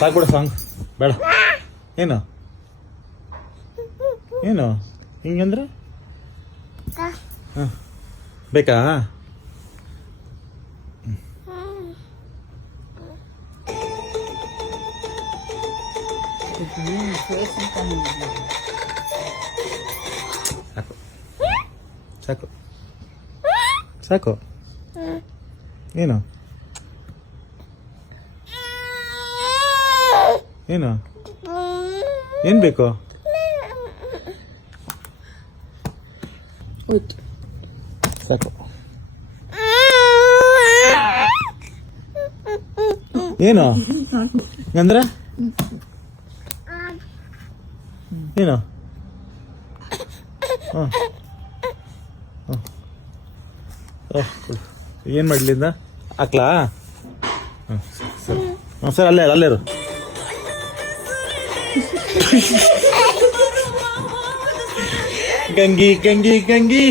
ಸಾಕ್ಬಿಡ song ಬೇಡ. ಏನು ಏನು ಹಿಂಗಂದ್ರೆ ಹಾಂ ಬೇಕಾ? ಸಾಕು ಸಾಕು ಸಾಕು. ಏನು ಏನು ಏನು ಬೇಕು? ಸಾಕು. ಏನು ಅಂದ್ರೆ ಏನು? ಹಾಂ ಏನು ಮಾಡಲಿಂದ ಹಾಕ್ಲಾ? ಹಾಂ ಸರಿ ಹಾಂ ಸರ್ ಅಲ್ಲೇ ಇರು. ಗಂಗಿ ಗಂಗಿ ಗಂಗಿ